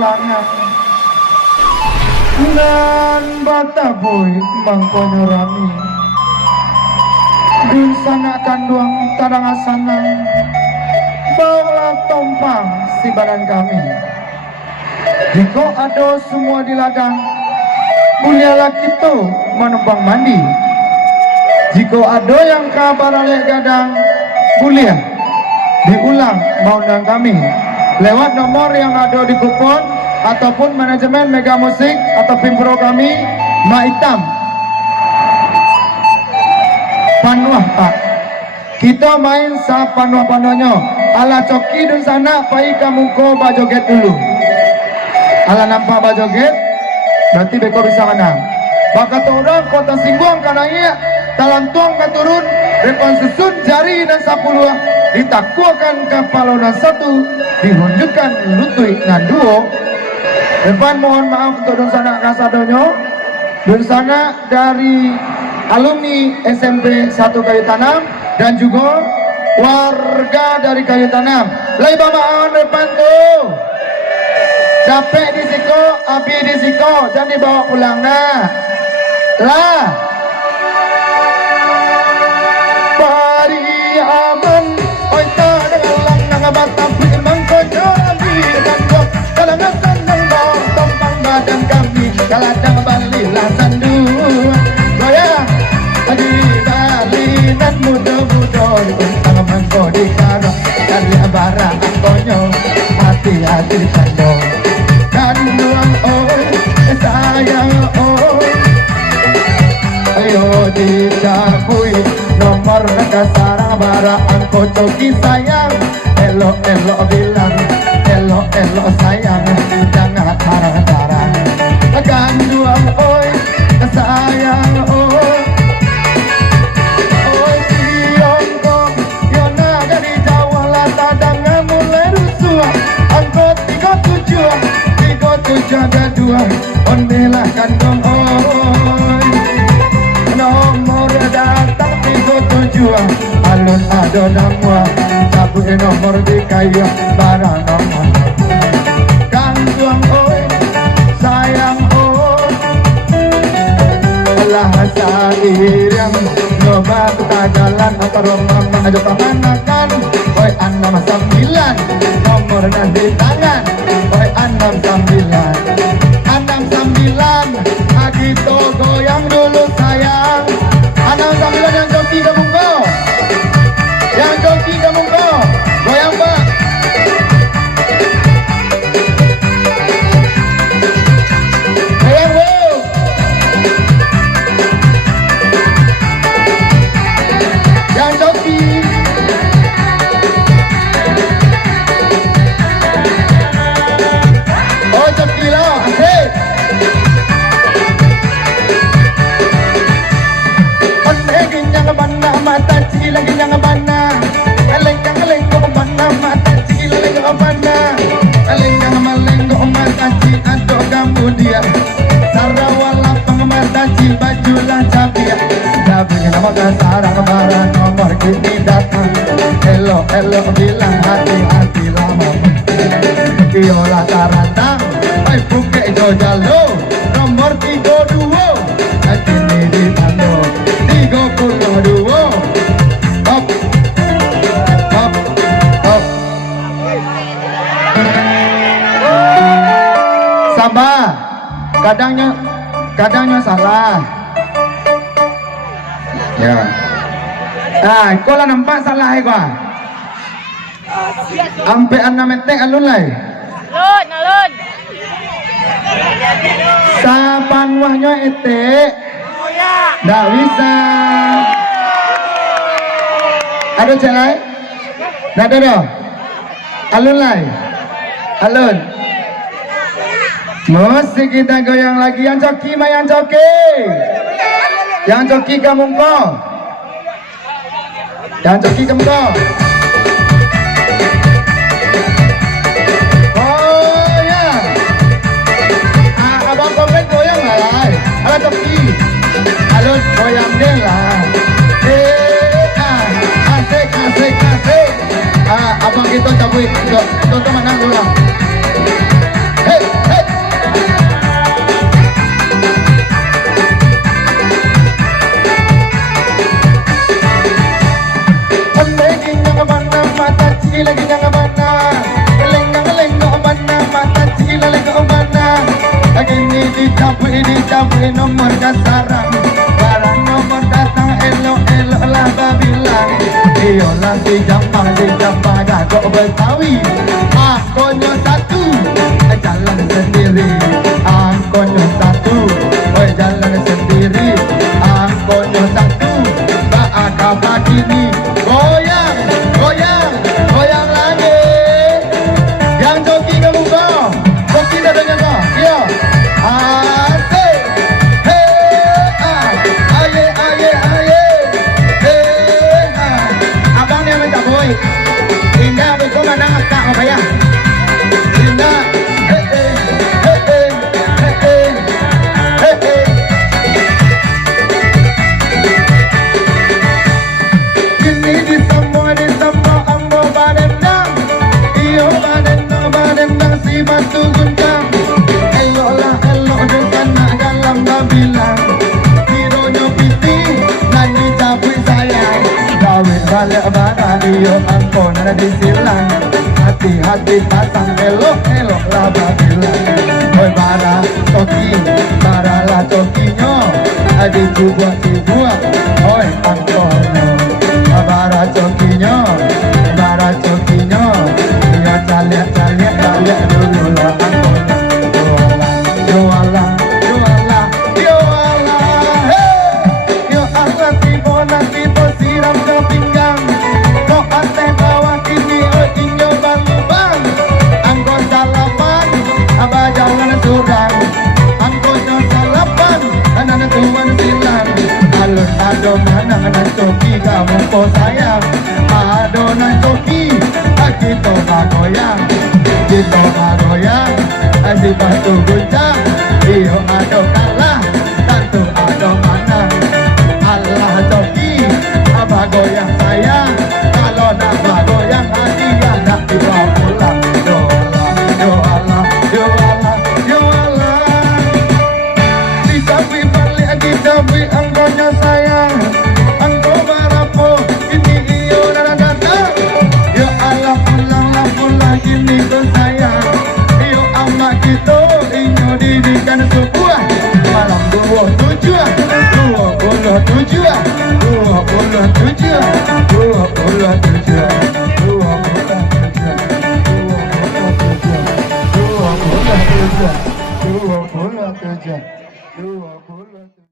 langat dan bataboy mangkonyorami dun sana kanduang tadang asanang bawa tompang si badan kami. Jika ada semua di ladang, mulialah kita menumpang mandi. Jika ada yang kabar oleh gadang, mulia diulang maundang kami lewat nomor yang ada di kupon ataupun manajemen Mega Musik atau Pimpro kami Maitam Panuah Pak. Kita main sa panuah-panuahnya ala coki dun sana pai kamu ko bajoget dulu. Ala nampak bajoget berarti beko bisa menang. Bakat orang kota Singguang kananya talantuang katurun depan susun jari dan sapuluh ditakuakan kapalona satu dihunjukkan lutui dan duo. Depan mohon maaf untuk Dunsana Kasadonyo, Dunsana dari alumni SMP 1 Kayu Tanam dan juga warga dari Kayu Tanam. Lai bamaan depan tuh. Capek di siko, api di siko, jangan dibawa pulang nah. Lah. Pari aman, oi ta dengan lang batam memang konyo ambi dan gua kalangan sandang bawa tompang badan kami kaladang balilah sandu. Goyang lagi balinan muda-muda tentang mangko di karo kali barang konyo hati-hati sandu. Kanduang oi sayang oi ayo dicabui nomor kasar barang kocoki sayang elok-elok bilang elok-elok sayang jangan harang-harang kanduang oi sayang oi oi siongkong yona dari Jawa lata dengan mulai rusuh angkot 37 ada dua ondelah kandung oi nomor datang 37 alun ada nama cabut nomor di kayu barang nomor kandung oi sayang oi lah sairing nyoba tagalan atau rumah aja pamanakan oi 69 nomor dan di tangan oi 69 Agito goyang dulu sayang 69 yang joki kamu go yang joki kamu go goyang pak goyang bu yang joki oh joki lo asik bana mata cili lagi yang bana eleng go bana mata cili lagi go bana eleng go mata cili ado kamu dia sarawala pengamata cili baju lah cabia cabia nama kasarang barang nomor kini datang elo bilang hati-hati lama iola tarantang ay buke jojalo nomor 32 kini di tando 32 up sabar kadangnya salah ya kau lah nampak salah kau ampe anna metek alun lai alun sapan wahnya etek nggak bisa ada cek lai nggak ada doh alun lai alun mesti kita goyang lagi yang coki mah yang coki kamu kok yang coki kamu kok goyang abang kompet goyang lah ala coki alun goyang deh lah asik abang kita cabut contoh mana dulu lah hey beri nomor kasarang, barang nomor datang elok-elok lah babilang. Iyalah si jambang dah kok Betawi. Angkonyo satu, jalan sendiri. Angkonyo satu, jalan sendiri. Angkonyo satu, tak akan begini. Goyang, goyang, goyang lagi. Yang joki kamu kau, joki dah dengan kau, ya. Asik, hey, aye, aye, aye, hey, abang ni minta boy. Indah betul mana akak apa ya? Indah, hey, hey, hey, hey, hey, hey, hey. Ini di semua ambo badendang. Iyo badendang si batu guncang. Eloklah elok di sana dalam babilang. Hironya piti nani capui sayang. Kawin balik barang iyo angkon ada di silang. Hati-hati pasang elok-eloklah babilang. Oi bara toki, bara lah tokinya. Adi dibuat, oi angkonnya. Bara cokinya, ya caliak dulu lah angkonnya. Jualah, hey, yo Allah tiba siram ke pinggang. Kok ateh bawah kini, inyo bang, angkon salapan, abah jangan surang. Angkonnya salapan, anak tuan silang. Alun adonan coki kamu po sayang. Adonan coki, kita goyang, si batu guncang. Iyo ado kalah, tentu ado menang. Allah coki, abah goyang sayang. Kalau nak goyang hadiah nak dibawa pulang. Doa, disapi balik disapi angkonya sayang. Angko barapo ini iyo nana datang. Ya Allah pulang ini tuh sayang. Iyo amak kita inyo didikan sebuah malam 27 27